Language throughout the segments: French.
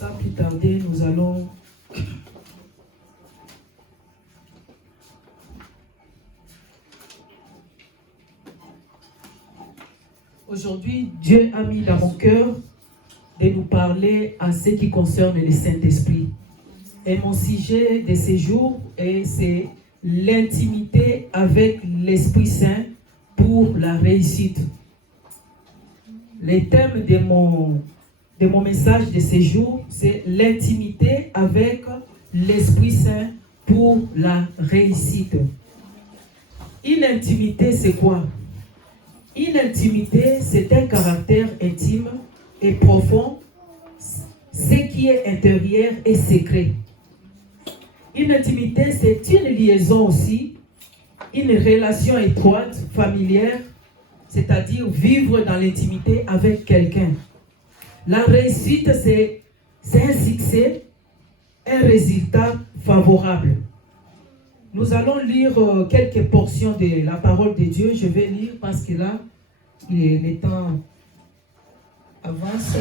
Sans plus tarder, nous allons aujourd'hui, Dieu a mis dans mon cœur de nous parler à ce qui concerne le Saint-Esprit. Et mon sujet de ce jour, c'est l'intimité avec l'Esprit Saint pour la réussite. Le thème de mon message de ce jour, c'est l'intimité avec l'Esprit Saint pour la réussite. Une intimité, c'est quoi? Une intimité, c'est un caractère intime et profond, ce qui est intérieur et secret. Une intimité, c'est une liaison aussi, une relation étroite, familière, c'est-à-dire vivre dans l'intimité avec quelqu'un. La réussite, c'est un succès, un résultat favorable. Nous allons lire quelques portions de la parole de Dieu. Je vais lire parce que là, le temps avance.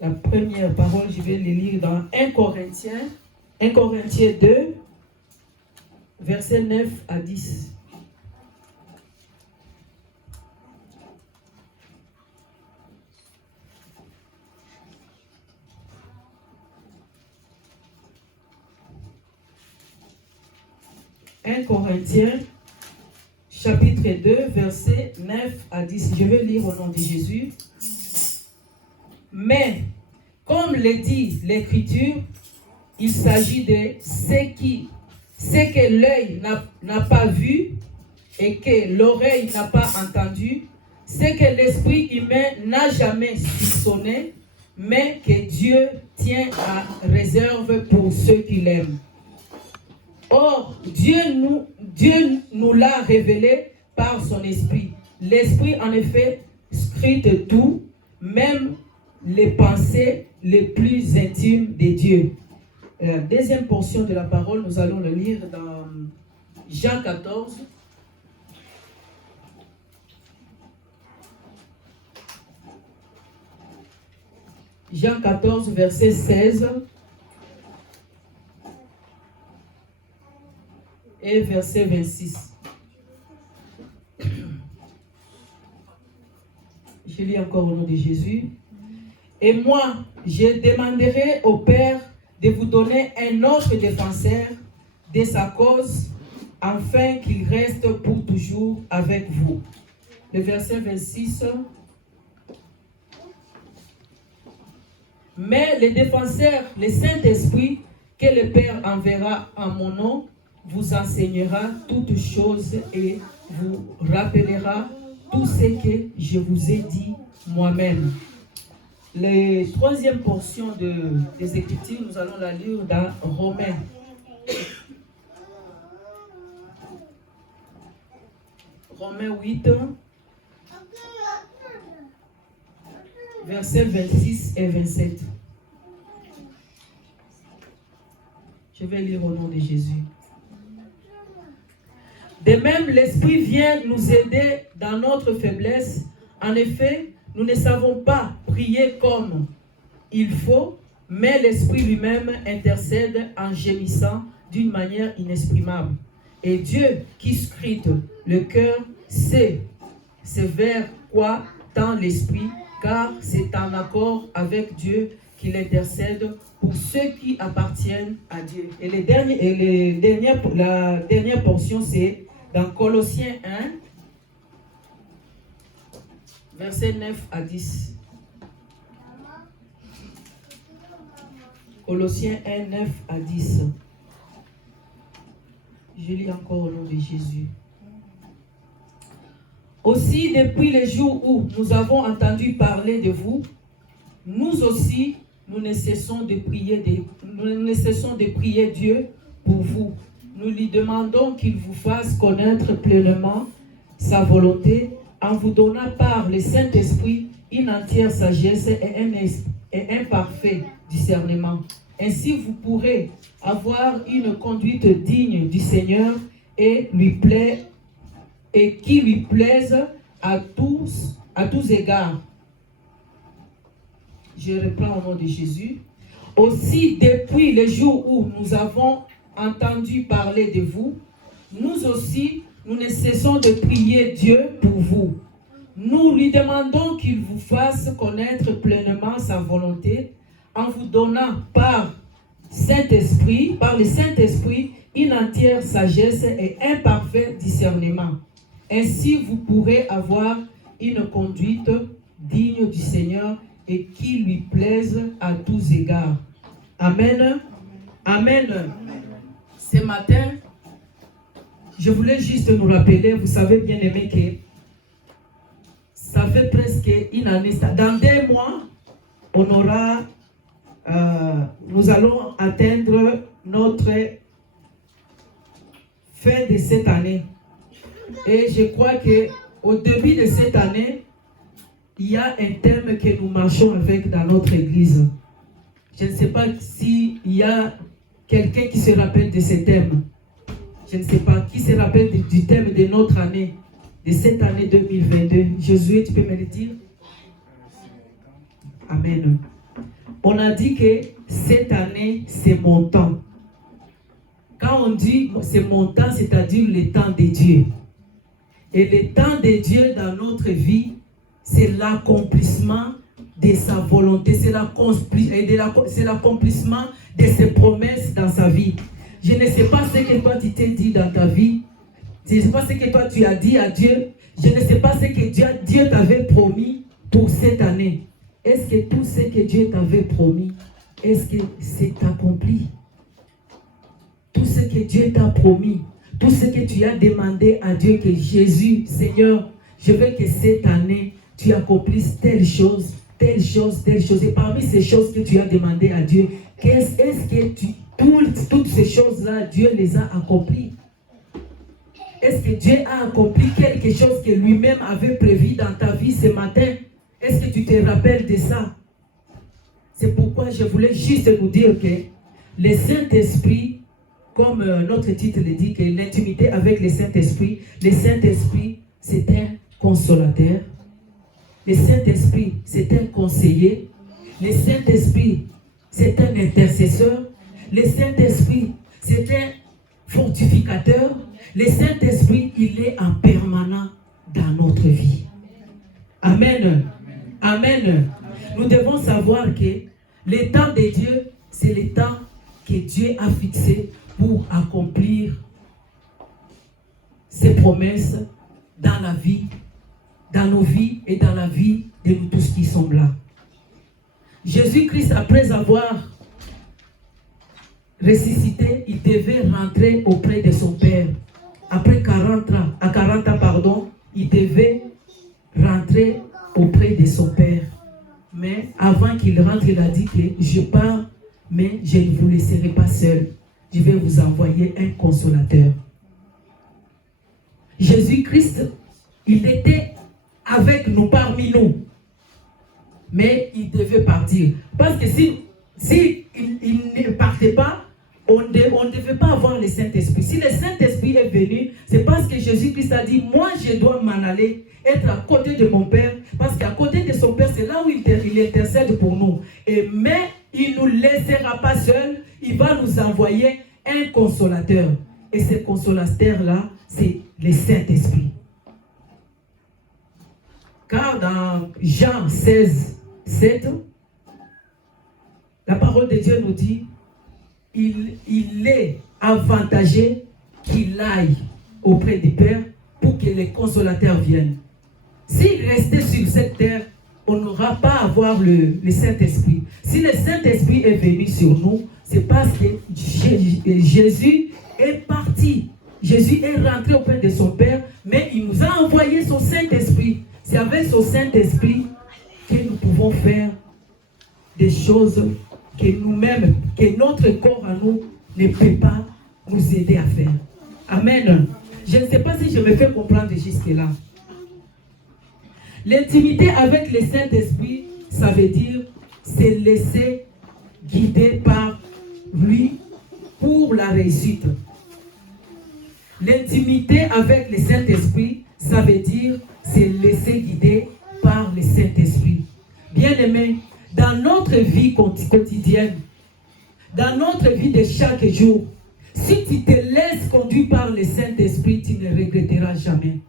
La première parole, je vais les lire dans 1 Corinthiens 2, versets 9 à 10. « 1 Corinthiens, chapitre 2, versets 9 à 10. Je vais lire au nom de Jésus. Mais, comme le dit l'Écriture, il s'agit de ce que l'œil n'a pas vu et que l'oreille n'a pas entendu, ce que l'esprit humain n'a jamais soupçonné, mais que Dieu tient à réserve pour ceux qui l'aiment. Or, Dieu nous l'a révélé par son esprit. L'esprit, en effet, scrute tout, même les pensées les plus intimes de Dieu. La deuxième portion de la parole, nous allons le lire dans Jean 14. Jean 14, verset 16 et verset 26. Je lis encore au nom de Jésus. Et moi, je demanderai au Père de vous donner un autre défenseur de sa cause, afin qu'il reste pour toujours avec vous. Le verset 26. Mais le défenseur, le Saint-Esprit, que le Père enverra en mon nom, vous enseignera toutes choses et vous rappellera tout ce que je vous ai dit moi-même. La troisième portion des Écritures, nous allons la lire dans Romains. Romains 8, versets 26 et 27. Je vais lire au nom de Jésus. De même, l'Esprit vient nous aider dans notre faiblesse. En effet, nous ne savons pas prier comme il faut, mais l'Esprit lui-même intercède en gémissant d'une manière inexprimable. Et Dieu qui scrute le cœur sait vers quoi tend l'Esprit, car c'est en accord avec Dieu qu'il intercède pour ceux qui appartiennent à Dieu. Et la dernière portion, c'est dans Colossiens 1, versets 9 à 10. Colossiens 1, 9 à 10. Je lis encore au nom de Jésus. Aussi, depuis le jour où nous avons entendu parler de vous, nous aussi, nous ne cessons de prier Dieu pour vous. Nous lui demandons qu'il vous fasse connaître pleinement sa volonté en vous donnant par le Saint-Esprit une entière sagesse et un parfait discernement. Ainsi, vous pourrez avoir une conduite digne du Seigneur et qui lui plaise à tous égards. je reprends au nom de Jésus. Aussi, depuis le jour où nous avons entendu parler de vous, nous aussi, nous ne cessons de prier Dieu pour vous. Nous lui demandons qu'il vous fasse connaître pleinement sa volonté en vous donnant par le Saint-Esprit, une entière sagesse et un parfait discernement. Ainsi, vous pourrez avoir une conduite digne du Seigneur et qui lui plaise à tous égards. Amen. Amen. Ce matin, je voulais juste nous rappeler, vous savez bien aimé que ça fait presque une année, dans 2 mois, nous allons atteindre notre fin de cette année. Et je crois qu'au début de cette année, il y a un thème que nous marchons avec dans notre église. Je ne sais pas s'il y a quelqu'un qui se rappelle de ce thème. Je ne sais pas qui se rappelle du thème de notre année, de cette année 2022. Josué, tu peux me le dire? Amen. On a dit que cette année, c'est mon temps. Quand on dit c'est mon temps, c'est-à-dire le temps de Dieu. Et le temps de Dieu dans notre vie, c'est l'accomplissement de sa volonté, c'est l'accomplissement de ses promesses dans sa vie. Je ne sais pas ce que toi tu t'es dit dans ta vie. Je ne sais pas ce que toi tu as dit à Dieu. Je ne sais pas ce que Dieu t'avait promis pour cette année. Est-ce que tout ce que Dieu t'avait promis, est-ce que c'est accompli? Tout ce que Dieu t'a promis, tout ce que tu as demandé à Dieu, que Jésus, Seigneur, je veux que cette année, tu accomplisses telle chose, telle chose, telle chose. Et parmi ces choses que tu as demandé à Dieu, est-ce que toutes ces choses-là, Dieu les a accomplies? Est-ce que Dieu a accompli quelque chose que lui-même avait prévu dans ta vie ce matin? Est-ce que tu te rappelles de ça? C'est pourquoi je voulais juste vous dire que le Saint-Esprit, comme notre titre le dit, que l'intimité avec le Saint-Esprit, c'est un consolateur. Le Saint-Esprit, c'est un conseiller. Le Saint-Esprit, c'est un intercesseur. Le Saint-Esprit, c'est un fortificateur. Le Saint-Esprit, il est en permanent dans notre vie. Amen. Amen. Nous devons savoir que le temps de Dieu, c'est le temps que Dieu a fixé pour accomplir ses promesses dans la vie, dans nos vies et dans la vie de nous tous qui sommes là. Jésus-Christ, après avoir ressuscité, il devait rentrer auprès de son Père. Après 40 ans, il devait rentrer auprès de son Père. Mais avant qu'il rentre, il a dit que je pars, mais je ne vous laisserai pas seul. Je vais vous envoyer un consolateur. Jésus-Christ, il était avec nous, parmi nous. Mais il devait partir. Parce que si il ne partait pas, on ne devait pas avoir le Saint-Esprit. Si le Saint-Esprit est venu, c'est parce que Jésus-Christ a dit, moi je dois m'en aller, être à côté de mon Père, parce qu'à côté de son Père, c'est là où il intercède pour nous. Mais il ne nous laissera pas seuls, il va nous envoyer un consolateur. Et ce consolateur-là, c'est le Saint-Esprit. Car dans Jean 16, 7, la parole de Dieu nous dit, il est avantagé qu'il aille auprès du Père pour que les consolateurs viennent. S'il restait sur cette terre, on n'aura pas à avoir le Saint-Esprit. Si le Saint-Esprit est venu sur nous, c'est parce que Jésus est parti. Jésus est rentré auprès de son Père, mais il nous a envoyé son Saint-Esprit. C'est avec son Saint-Esprit que nous pouvons faire des choses que nous-mêmes, que notre corps à nous ne peut pas nous aider à faire. Amen. Je ne sais pas si je me fais comprendre jusque-là. L'intimité avec le Saint-Esprit, ça veut dire se laisser guider par lui pour la réussite. L'intimité avec le Saint-Esprit, ça veut dire se laisser guider par le Saint-Esprit. Bien-aimé, dans notre vie quotidienne, dans notre vie de chaque jour, si tu te laisses conduire par le Saint-Esprit, tu ne regretteras jamais.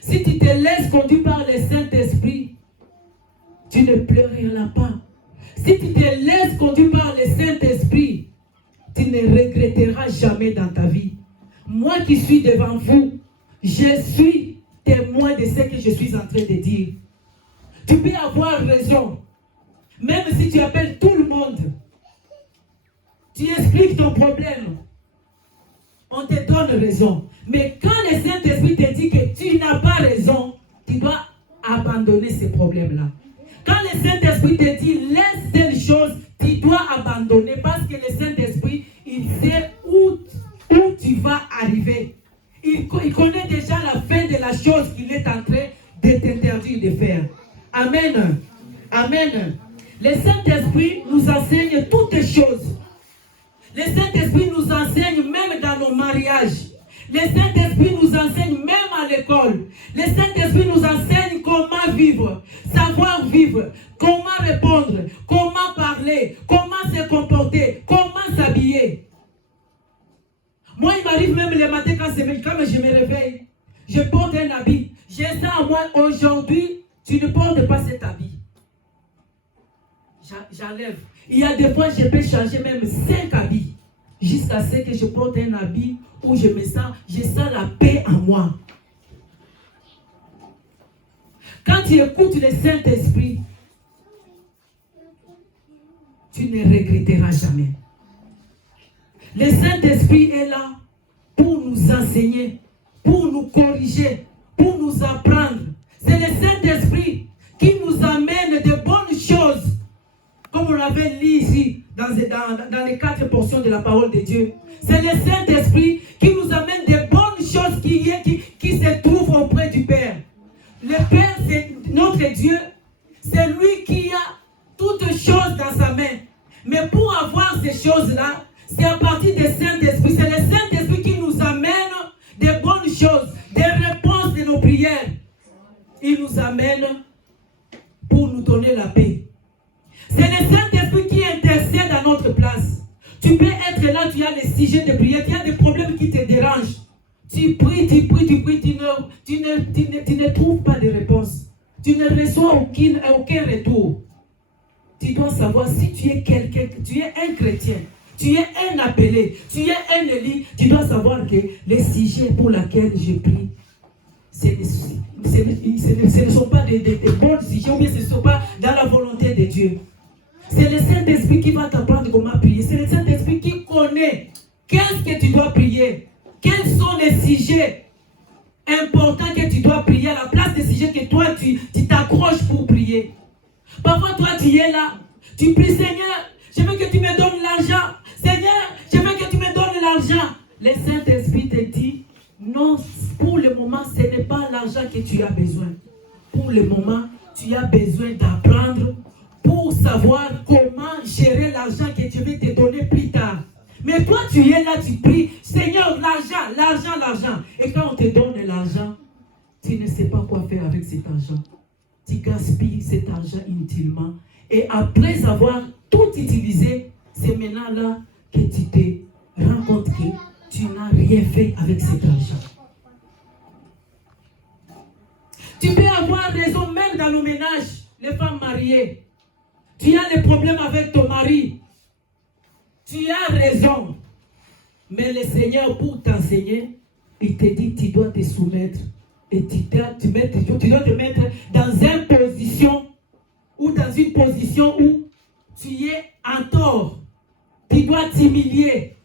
Si tu te laisses conduire par le Saint-Esprit, tu ne pleureras pas. Si tu te laisses conduire par le Saint-Esprit, tu ne regretteras jamais dans ta vie. Moi qui suis devant vous, je suis témoin de ce que je suis en train de dire. Tu peux avoir raison. Même si tu appelles tout le monde, tu expliques ton problème, on te donne raison. Mais quand le Saint-Esprit te dit que tu n'as pas raison, tu dois abandonner ces problèmes-là. Quand le Saint-Esprit te dit laisse telle chose, tu dois abandonner parce que le Saint-Esprit, il sait où tu vas arriver. Il connaît déjà la fin de la chose qu'il est en train de t'interdire de faire. Amen. Amen. Le Saint-Esprit nous enseigne toutes choses. Le Saint-Esprit nous enseigne même dans nos mariages. Le Saint-Esprit nous enseigne même à l'école. Le Saint-Esprit nous enseigne comment vivre, savoir vivre, comment répondre, comment parler, comment se comporter, comment s'habiller. Moi, il m'arrive même le matin quand je me réveille, je porte un habit. J'ai ça à moi aujourd'hui, tu ne portes pas cet habit. J'enlève. Il y a des fois, je peux changer même 5 habits jusqu'à ce que je porte un habit où je sens la paix en moi. Quand tu écoutes le Saint-Esprit, tu ne regretteras jamais. Le Saint-Esprit est là pour nous enseigner, pour nous corriger, pour nous apprendre. C'est le Saint-Esprit qui nous amène de bonnes choses. Comme on l'avait lu ici, dans les 4 portions de la parole de Dieu. C'est le Saint-Esprit qui nous amène des bonnes choses qui se trouvent auprès du Père. Le Père, c'est notre Dieu. C'est lui qui a toutes choses dans sa main. Mais pour avoir ces choses-là, c'est à partir du Saint-Esprit. C'est le Saint-Esprit qui nous amène des bonnes choses, des réponses de nos prières. Il nous amène pour nous donner la paix. C'est le Saint-Esprit qui intercède à notre place. Tu peux être là, tu as les sujets de prière, tu as des problèmes qui te dérangent. Tu pries, tu ne trouves pas de réponse. Tu ne reçois aucun retour. Tu dois savoir si tu es quelqu'un, tu es un chrétien, tu es un appelé, tu es un élu, tu dois savoir que les sujets pour lesquels je prie, ce ne sont pas des bons sujets, ou bien ce ne sont pas dans la volonté de Dieu. C'est le Saint-Esprit qui va t'apprendre comment prier. C'est le Saint-Esprit qui connaît qu'est-ce que tu dois prier. Quels sont les sujets importants que tu dois prier à la place des sujets que toi tu t'accroches pour prier. Parfois toi tu es là, tu pries Seigneur, je veux que tu me donnes l'argent. Seigneur, je veux que tu me donnes l'argent. Le Saint-Esprit te dit, non, pour le moment ce n'est pas l'argent que tu as besoin. Pour le moment, tu as besoin d'apprendre pour savoir comment gérer l'argent que tu veux te donner plus tard. Mais toi, tu es là, tu pries, Seigneur, l'argent. Et quand on te donne l'argent, tu ne sais pas quoi faire avec cet argent. Tu gaspilles cet argent inutilement. Et après avoir tout utilisé, c'est maintenant là que tu te rends compte que tu n'as rien fait avec cet argent. Tu peux avoir raison même dans le ménage, les femmes mariées. Tu as des problèmes avec ton mari. Tu as raison. Mais le Seigneur, pour t'enseigner, il te dit tu dois te soumettre. Et tu dois te mettre dans une position ou dans une position où tu es en tort. Tu dois t'humilier.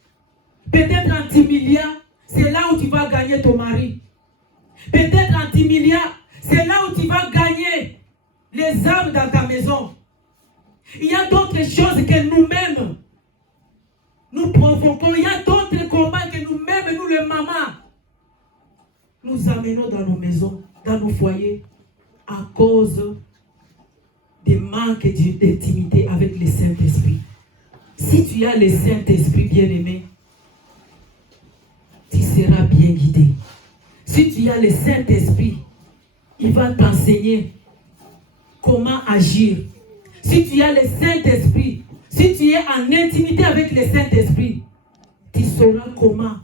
Peut-être en t'humiliant, c'est là où tu vas gagner ton mari. Peut-être en t'humiliant, c'est là où tu vas gagner les âmes dans ta maison. Il y a d'autres choses que nous-mêmes, nous provoquons. Il y a d'autres combats que nous-mêmes, nous les mamans, nous amenons dans nos maisons, dans nos foyers, à cause des manques d'intimité avec le Saint-Esprit. Si tu as le Saint-Esprit bien-aimé, tu seras bien guidé. Si tu as le Saint-Esprit, il va t'enseigner comment agir. si tu as le Saint-Esprit, si tu es en intimité avec le Saint-Esprit, tu sauras comment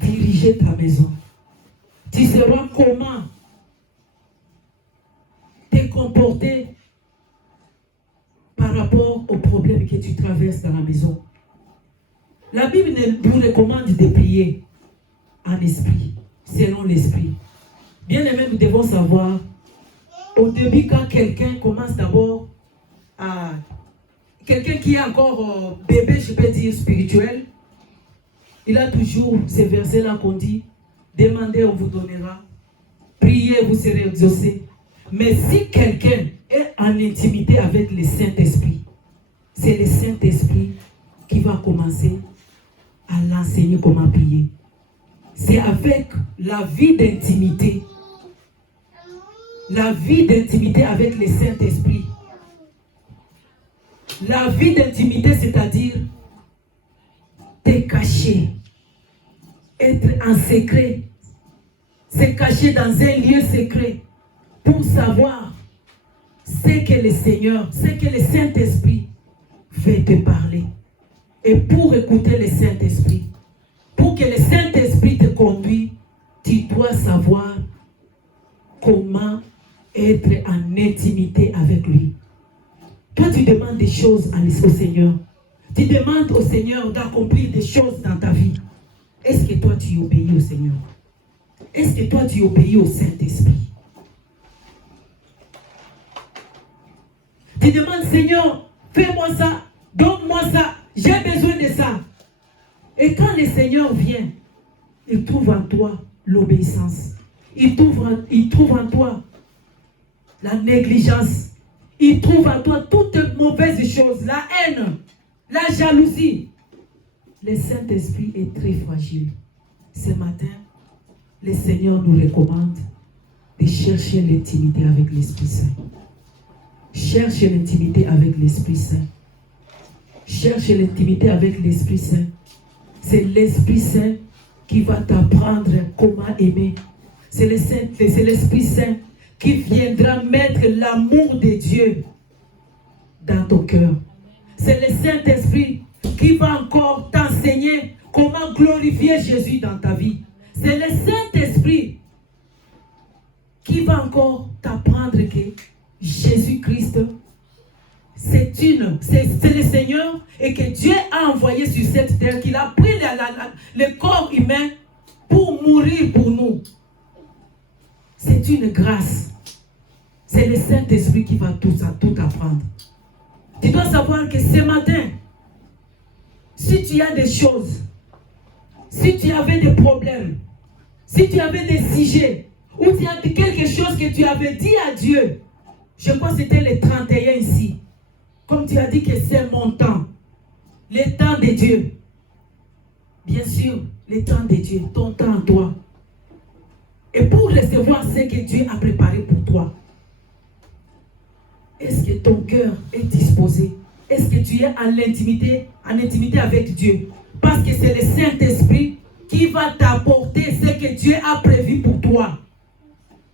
diriger ta maison. Tu sauras comment te comporter par rapport aux problèmes que tu traverses dans la maison. La Bible nous recommande de prier en esprit, selon l'esprit. Bien aimé, nous devons savoir, au début, quand quelqu'un commence d'abord à... Quelqu'un qui est encore bébé, je peux dire, spirituel, il a toujours ces versets-là qu'on dit, demandez, on vous donnera, priez, vous serez exaucés. Mais si quelqu'un est en intimité avec le Saint-Esprit, c'est le Saint-Esprit qui va commencer à l'enseigner comment prier. C'est avec la vie d'intimité avec le Saint-Esprit. La vie d'intimité, c'est-à-dire te cacher, être en secret, se cacher dans un lieu secret pour savoir ce que le Seigneur, ce que le Saint-Esprit veut te parler. Et pour écouter le Saint-Esprit, pour que le Saint-Esprit te conduise, tu dois savoir comment être en intimité avec lui. Toi, tu demandes des choses au Seigneur. Tu demandes au Seigneur d'accomplir des choses dans ta vie. Est-ce que toi, tu obéis au Seigneur? Est-ce que toi, tu obéis au Saint-Esprit? Tu demandes, Seigneur, fais-moi ça, donne-moi ça, j'ai besoin de ça. Et quand le Seigneur vient, il trouve en toi l'obéissance. Il trouve en toi la négligence. Il trouve en toi toutes mauvaises choses, la haine, la jalousie. Le Saint-Esprit est très fragile. Ce matin, le Seigneur nous recommande de chercher l'intimité avec l'Esprit Saint. Cherche l'intimité avec l'Esprit Saint. Cherche l'intimité avec l'Esprit Saint. C'est l'Esprit Saint qui va t'apprendre comment aimer. C'est l'Esprit Saint qui viendra mettre l'amour de Dieu dans ton cœur. C'est le Saint-Esprit qui va encore t'enseigner comment glorifier Jésus dans ta vie. C'est le Saint-Esprit qui va encore t'apprendre que Jésus-Christ, c'est le Seigneur et que Dieu a envoyé sur cette terre, qu'il a pris le corps humain pour mourir pour nous. C'est une grâce. C'est le Saint-Esprit qui va tout apprendre. Tu dois savoir que ce matin, si tu as des choses, si tu avais des problèmes, si tu avais des sujets, ou tu as quelque chose que tu avais dit à Dieu, je crois que c'était le 31 ici, comme tu as dit que c'est mon temps, le temps de Dieu. Bien sûr, le temps de Dieu, ton temps à toi. Et pour recevoir ce que Dieu a préparé pour toi, est-ce que ton cœur est disposé? Est-ce que tu es en intimité avec Dieu? Parce que c'est le Saint-Esprit qui va t'apporter ce que Dieu a prévu pour toi.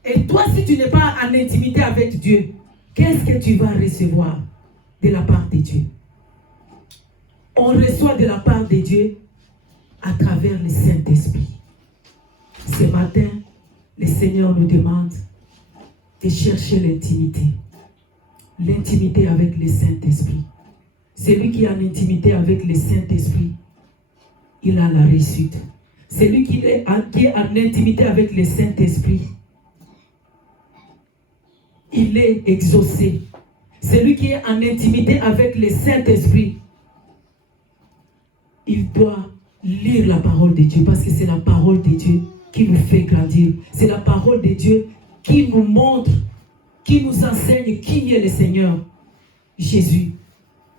Et toi, si tu n'es pas en intimité avec Dieu, qu'est-ce que tu vas recevoir de la part de Dieu? On reçoit de la part de Dieu à travers le Saint-Esprit. Ce matin, le Seigneur nous demande de chercher l'intimité. L'intimité avec le Saint-Esprit. Celui qui est en intimité avec le Saint-Esprit, il a la réussite. Celui qui est en intimité avec le Saint-Esprit, il est exaucé. Celui qui est en intimité avec le Saint-Esprit, il doit lire la parole de Dieu, parce que c'est la parole de Dieu qui nous fait grandir. C'est la parole de Dieu qui nous montre, qui nous enseigne qui est le Seigneur Jésus,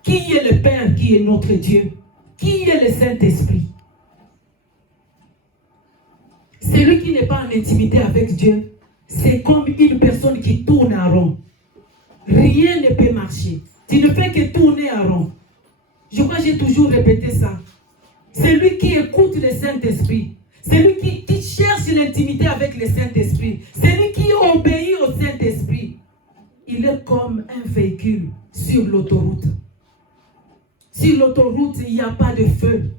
qui est le Père, qui est notre Dieu, qui est le Saint-Esprit. Celui qui n'est pas en intimité avec Dieu, c'est comme une personne qui tourne en rond. Rien ne peut marcher. Tu ne fais que tourner en rond. Je crois que j'ai toujours répété ça. Celui qui écoute le Saint-Esprit, celui qui cherche l'intimité avec le Saint-Esprit, celui qui obéit au Saint-Esprit, véhicule sur l'autoroute. Sur l'autoroute, il n'y a pas de feu.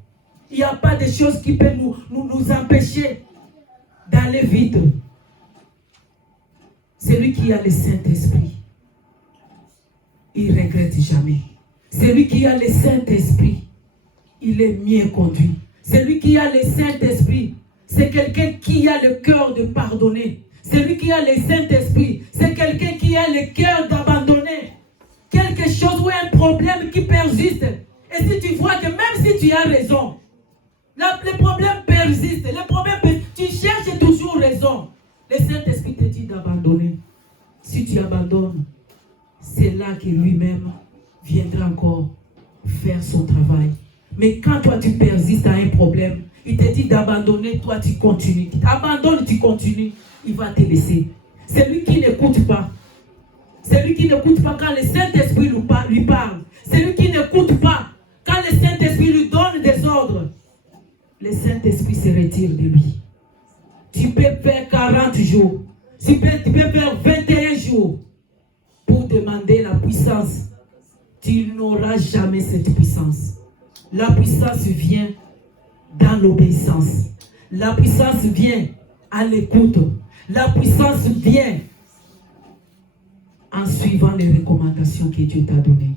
Il n'y a pas de choses qui peuvent nous empêcher d'aller vite. Celui qui a le Saint-Esprit, il ne regrette jamais. Celui qui a le Saint-Esprit, il est mieux conduit. Celui qui a le Saint-Esprit, c'est quelqu'un qui a le cœur de pardonner. Celui qui a le Saint-Esprit, c'est quelqu'un qui a le cœur d'abandonner quelque chose ou un problème qui persiste. Et si tu vois que même si tu as raison, les problèmes persistent, tu cherches toujours raison. Le Saint-Esprit te dit d'abandonner. Si tu abandonnes, c'est là que lui-même viendra encore faire son travail. Mais quand toi tu persistes à un problème, il te dit d'abandonner, toi tu continues. Tu abandonnes, tu continues, il va te laisser. Celui qui n'écoute pas, celui qui n'écoute pas quand le Saint-Esprit lui parle, celui qui n'écoute pas quand le Saint-Esprit lui donne des ordres, le Saint-Esprit se retire de lui. Tu peux faire 40 jours, tu peux faire 21 jours pour demander la puissance. Tu n'auras jamais cette puissance. La puissance vient dans l'obéissance. La puissance vient à l'écoute. La puissance vient en suivant les recommandations que Dieu t'a données.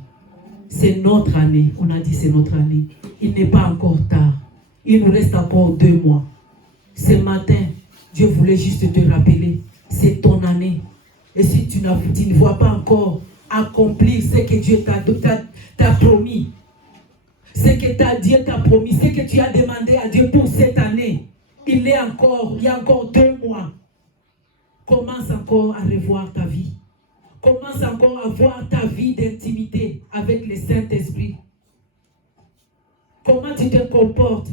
C'est notre année. On a dit c'est notre année. Il n'est pas encore tard. Il nous reste encore 2 mois. Ce matin, Dieu voulait juste te rappeler, c'est ton année. Et si tu ne vois pas encore accomplir ce que Dieu t'a promis, ce que Dieu t'a promis, ce que tu as demandé à Dieu pour cette année, il y a encore 2 mois. Commence encore à revoir ta vie. Commence encore à voir ta vie d'intimité avec le Saint-Esprit. Comment tu te comportes?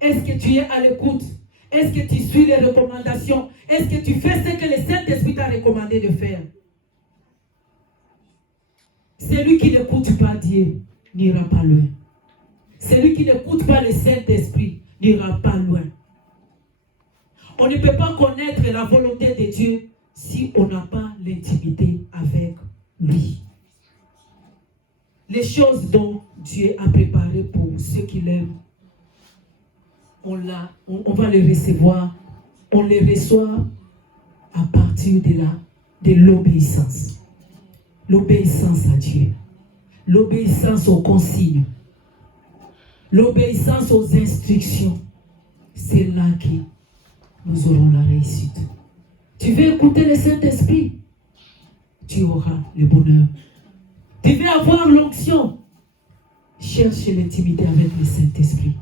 Est-ce que tu es à l'écoute? Est-ce que tu suis les recommandations? Est-ce que tu fais ce que le Saint-Esprit t'a recommandé de faire? Celui qui n'écoute pas Dieu n'ira pas loin. Celui qui n'écoute pas le Saint-Esprit n'ira pas loin. On ne peut pas connaître la volonté de Dieu si on n'a pas l'intimité avec lui. Les choses dont Dieu a préparées pour ceux qui l'aiment, on va les recevoir. On les reçoit à partir de l'obéissance. L'obéissance à Dieu. L'obéissance aux consignes. L'obéissance aux instructions. C'est là que nous aurons la réussite. Tu veux écouter le Saint-Esprit, tu auras le bonheur. Tu veux avoir l'onction, cherche l'intimité avec le Saint-Esprit.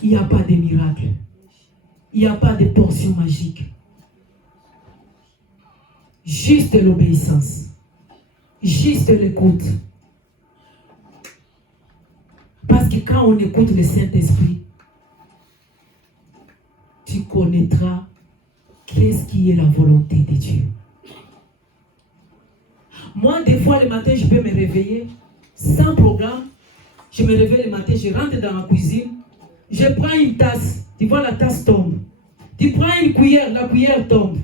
Il n'y a pas de miracle. Il n'y a pas de portion magique. Juste l'obéissance. Juste l'écoute. Parce que quand on écoute le Saint-Esprit, tu connaîtras qu'est-ce qui est la volonté de Dieu. Moi, des fois, le matin, je peux me réveiller sans programme. Je me réveille le matin, je rentre dans la cuisine. Je prends une tasse. Tu vois, la tasse tombe. Tu prends une cuillère, la cuillère tombe.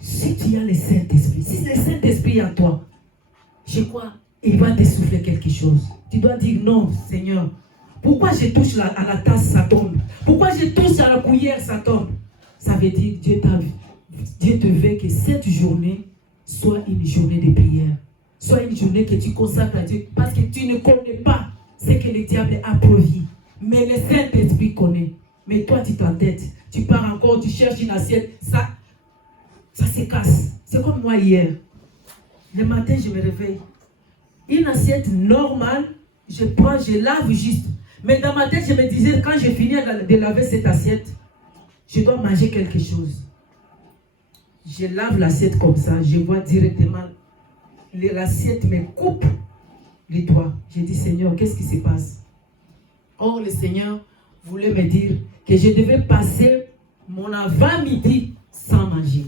Si tu as le Saint-Esprit, si le Saint-Esprit est en toi, je crois, il va te souffler quelque chose. Tu dois dire non, Seigneur. Pourquoi je touche à la tasse, ça tombe? Pourquoi je touche à la cuillère, ça tombe? Ça veut dire Dieu te veut que cette journée soit une journée de prière. Soit une journée que tu consacres à Dieu. Parce que tu ne connais pas ce que le diable a promis. Mais le Saint-Esprit connaît. Mais toi, tu t'entêtes. Tu pars encore, tu cherches une assiette. Ça se casse. C'est comme moi hier. Le matin, je me réveille. Une assiette normale, je prends, je lave juste. Mais dans ma tête, je me disais, quand je finis de laver cette assiette, je dois manger quelque chose. Je lave l'assiette comme ça, je vois directement, l'assiette me coupe les doigts. J'ai dit, Seigneur, qu'est-ce qui se passe? Or, le Seigneur voulait me dire que je devais passer mon avant-midi sans manger.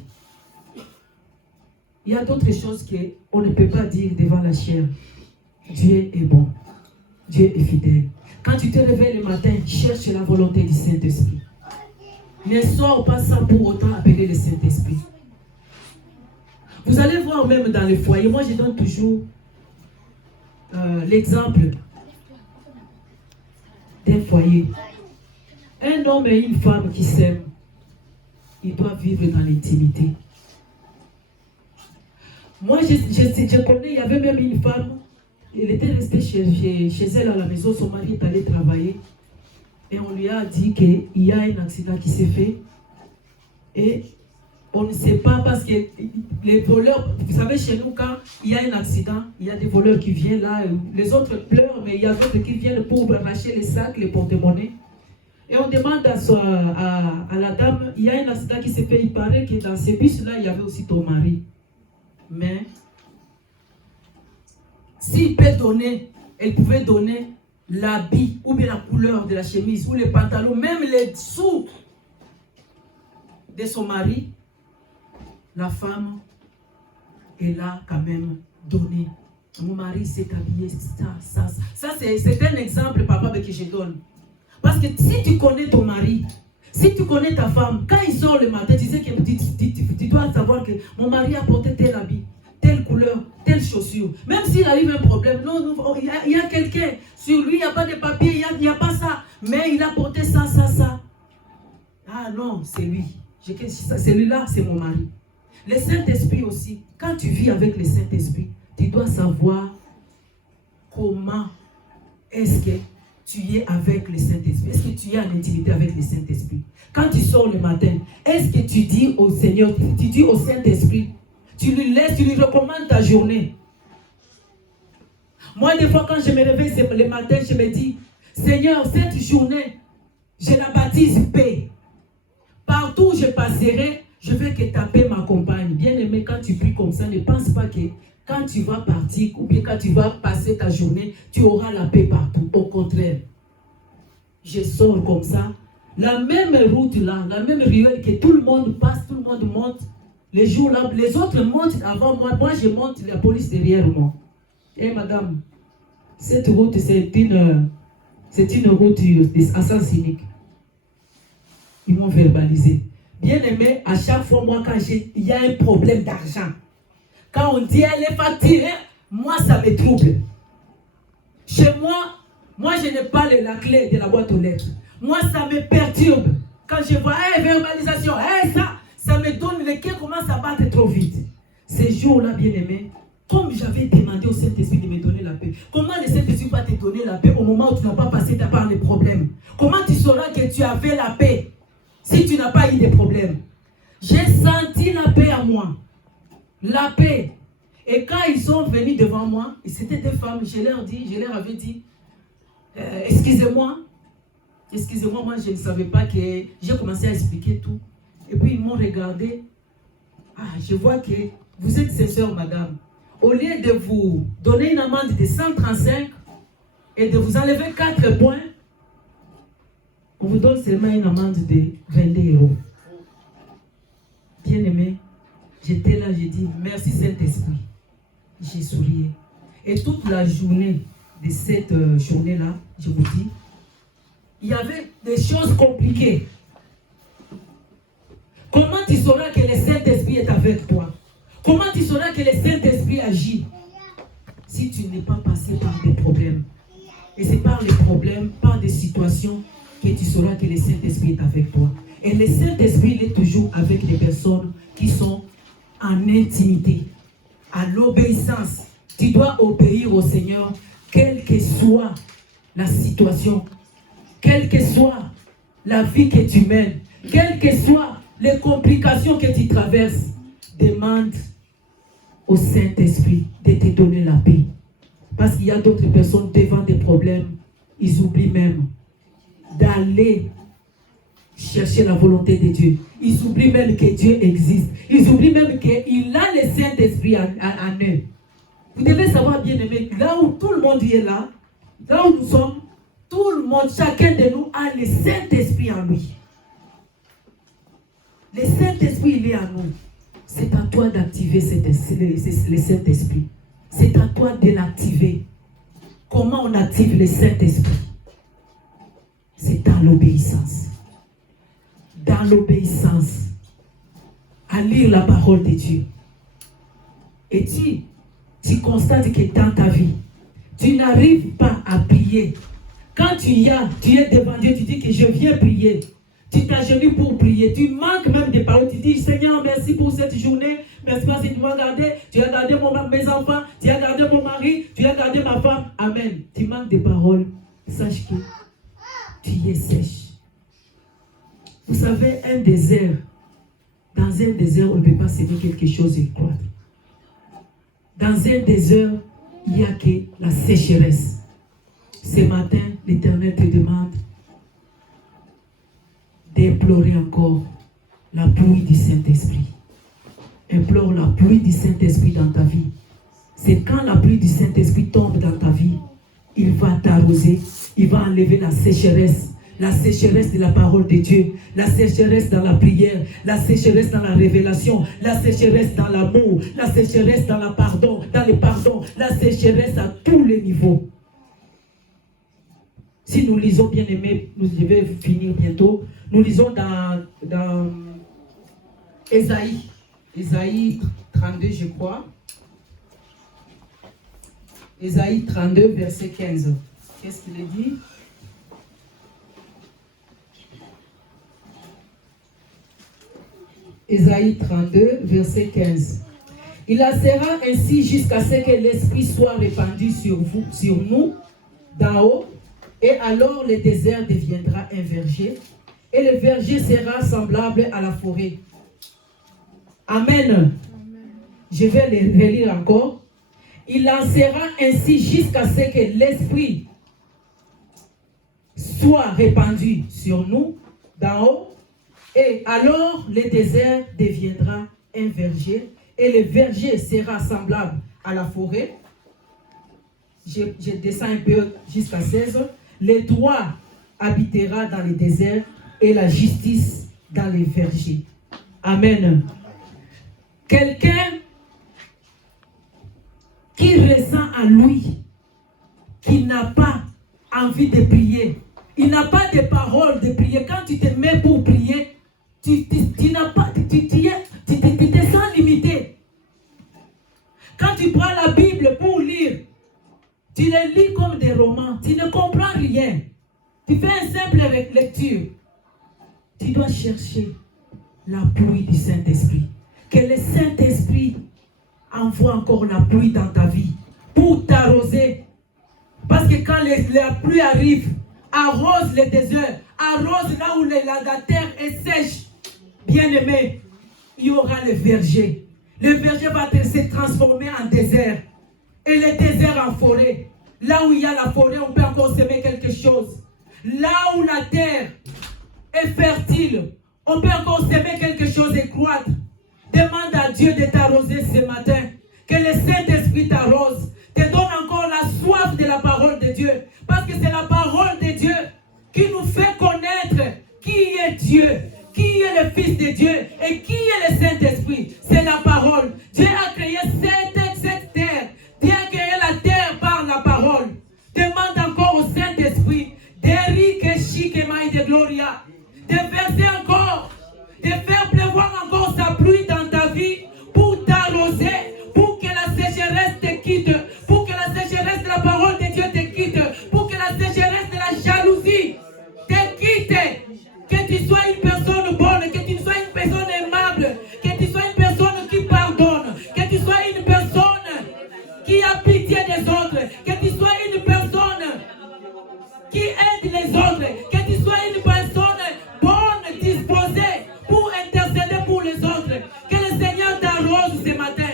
Il y a d'autres choses qu'on ne peut pas dire devant la chair. Dieu est bon. Dieu est fidèle. Quand tu te réveilles le matin, cherche la volonté du Saint-Esprit. Ne sors pas sans pour autant appeler le Saint-Esprit. Vous allez voir même dans les foyers, moi je donne toujours l'exemple d'un foyer. Un homme et une femme qui s'aiment, ils doivent vivre dans l'intimité. Moi, je connais, il y avait même une femme, elle était restée chez elle à la maison, son mari est allé travailler. Et on lui a dit qu'il y a un accident qui s'est fait. Et on ne sait pas parce que les voleurs, vous savez, chez nous, quand il y a un accident, il y a des voleurs qui viennent là, les autres pleurent, mais il y a d'autres qui viennent pour arracher les sacs, les porte-monnaies. Et on demande à la dame, il y a un accident qui s'est fait, il paraît que dans ces bus-là, il y avait aussi ton mari. Mais, s'il peut donner, elle pouvait donner l'habit, ou bien la couleur de la chemise, ou les pantalons, même les sous de son mari, la femme, elle a quand même donné. Mon mari s'est habillé, ça. Ça, c'est un exemple, papa, que je donne. Parce que si tu connais ton mari, si tu connais ta femme, quand il sort le matin, tu sais que tu dois savoir que mon mari a porté tel habit, telle couleur, telle chaussure. Même s'il arrive un problème, non, il y a quelqu'un, sur lui, il n'y a pas de papier, il n'y a pas ça. Mais il a porté ça. Ah non, c'est lui. Celui-là, c'est mon mari. Le Saint-Esprit aussi, quand tu vis avec le Saint-Esprit, tu dois savoir comment est-ce que tu es avec le Saint-Esprit. Est-ce que tu es en intimité avec le Saint-Esprit? Quand tu sors le matin, est-ce que tu dis au Seigneur, tu dis au Saint-Esprit, tu lui laisses, tu lui recommandes ta journée? Moi, des fois, quand je me réveille le matin, je me dis, Seigneur, cette journée, je la baptise paix. Partout où je passerai, je veux que ta paix m'accompagne. Bien-aimé, quand tu pries comme ça, ne pense pas que quand tu vas partir ou bien quand tu vas passer ta journée, tu auras la paix partout. Au contraire, je sors comme ça. La même route là, la même ruelle que tout le monde passe, tout le monde monte. Les jours là, les autres montent avant moi. Moi, je monte, la police derrière moi. Et madame, cette route, c'est une route à sens unique. Ils m'ont verbalisé. Bien aimé, à chaque fois, moi, quand il y a un problème d'argent, quand on dit elle est facturée, moi, ça me trouble. Chez moi, je n'ai pas la clé de la boîte aux lettres. Moi, ça me perturbe. Quand je vois, verbalisation, ça me donne le cœur commence à battre trop vite. Ces jours-là, bien aimé, comme j'avais demandé au Saint-Esprit de me donner la paix, comment le Saint-Esprit va te donner la paix au moment où tu n'as pas passé par les problèmes? Comment tu sauras que tu avais la paix si tu n'as pas eu de problèmes? J'ai senti la paix à moi. La paix. Et quand ils sont venus devant moi, c'était des femmes, je leur avais dit, excusez-moi, moi je ne savais pas que j'ai commencé à expliquer tout. Et puis ils m'ont regardé. Ah, je vois que vous êtes sincère, madame. Au lieu de vous donner une amende de 135 et de vous enlever 4 points, on vous donne seulement une amende de 22 €. Bien aimé, j'étais là, j'ai dit merci Saint-Esprit. J'ai souri. Et toute la journée de cette journée-là, je vous dis, il y avait des choses compliquées. Comment tu sauras que le Saint-Esprit est avec toi? Comment tu sauras que le Saint-Esprit agit si tu n'es pas passé par des problèmes? Et c'est par les problèmes, par des situations que tu sauras que le Saint-Esprit est avec toi. Et le Saint-Esprit, il est toujours avec des personnes qui sont en intimité, à l'obéissance. Tu dois obéir au Seigneur, quelle que soit la situation, quelle que soit la vie que tu mènes, quelles que soient les complications que tu traverses. Demande au Saint-Esprit de te donner la paix. Parce qu'il y a d'autres personnes devant des problèmes, ils oublient même d'aller chercher la volonté de Dieu. Ils oublient même que Dieu existe. Ils oublient même qu'il a le Saint-Esprit en eux. Vous devez savoir, bien aimé, là où tout le monde est là où nous sommes, tout le monde, chacun de nous a le Saint-Esprit en lui. Le Saint-Esprit, il est en nous. C'est à toi d'activer le Saint-Esprit. C'est à toi de l'activer. Comment on active le Saint-Esprit? C'est dans l'obéissance. Dans l'obéissance. À lire la parole de Dieu. Et tu constates que dans ta vie, tu n'arrives pas à prier. Quand tu es devant Dieu, tu dis que je viens prier. Tu t'agenouilles pour prier. Tu manques même des paroles. Tu dis, Seigneur, merci pour cette journée. Merci parce que tu m'as gardé. Tu as gardé mes enfants. Tu as gardé mon mari. Tu as gardé ma femme. Amen. Tu manques des paroles. Sache que tu es sèche. Vous savez, un désert. Dans un désert, on ne peut pas s'aimer quelque chose et croître. Dans un désert, il n'y a que la sécheresse. Ce matin, l'Éternel te demande d'implorer encore la pluie du Saint-Esprit. Implore la pluie du Saint-Esprit dans ta vie. C'est quand la pluie du Saint-Esprit tombe dans ta vie, il va t'arroser, il va enlever la sécheresse de la parole de Dieu, la sécheresse dans la prière, la sécheresse dans la révélation, la sécheresse dans l'amour, la sécheresse dans le pardon, la sécheresse à tous les niveaux. Si nous lisons, bien aimé, je vais finir bientôt, nous lisons dans Ésaïe 32, je crois. Ésaïe 32, verset 15. Qu'est-ce qu'il est dit? Ésaïe 32, verset 15. Il en sera ainsi jusqu'à ce que l'Esprit soit répandu sur nous, d'en haut, et alors le désert deviendra un verger, et le verger sera semblable à la forêt. Amen. Je vais le relire encore. Il en sera ainsi jusqu'à ce que l'Esprit soit répandu sur nous, d'en haut, et alors le désert deviendra un verger, et le verger sera semblable à la forêt. Je descends un peu jusqu'à 16. Le droit habitera dans le désert et la justice dans les vergers. Amen. Quelqu'un qui ressent à lui, qui n'a pas envie de prier, il n'a pas de parole de prier. Quand tu te mets pour prier, tu te sens limité. Quand tu prends la Bible pour lire, tu les lis comme des romans, tu ne comprends rien. Tu fais une simple lecture. Tu dois chercher la pluie du Saint-Esprit. Que le Saint-Esprit envoie encore la pluie dans ta vie pour t'arroser. Parce que quand la pluie arrive, arrose le désert, arrose là où la terre est sèche. Bien-aimé, il y aura le verger. Le verger va se transformer en désert. Et le désert en forêt. Là où il y a la forêt, on peut encore semer quelque chose. Là où la terre est fertile, on peut encore semer quelque chose et croître. Demande à Dieu de t'arroser ce matin. Que le Saint-Esprit t'arrose. Te donne encore la soif de la parole de Dieu. Parce que c'est la parole de Dieu qui nous fait connaître qui est Dieu, qui est le Fils de Dieu et qui est le Saint-Esprit. C'est la parole. Dieu a créé cette terre. Dieu a créé la terre par la parole. Demande encore au Saint-Esprit de Gloria, de verser encore, de faire pleuvoir encore sa pluie dans ta vie pour t'arroser, pour que la sécheresse te quitte, pour que la sécheresse de la parole de Dieu te quitte, pour que la sécheresse de la jalousie te quitte, que tu sois une personne bonne, que tu sois une personne aimable, que tu sois une personne qui pardonne, que tu sois une personne qui a pitié des autres, que tu sois une personne qui aide les autres, que tu sois une personne bonne, disposée pour intercéder pour les autres. Que le Seigneur t'arrose ce matin.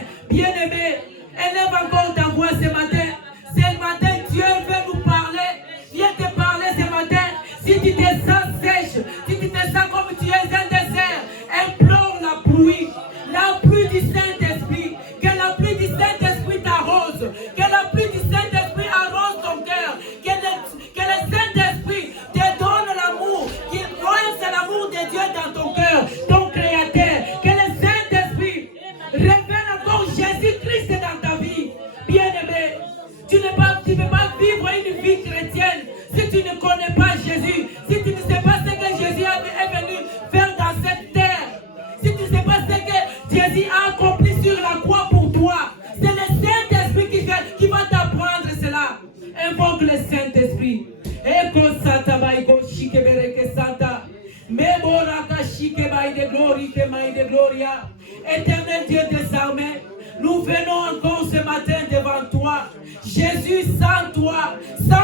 Invoque le Saint-Esprit. Eko sata baiko shikebereke santa. Meboraka shikebai de glory, kemai de gloria. Éternel Dieu des armées, nous venons encore ce matin devant toi. Jésus, sans toi, sans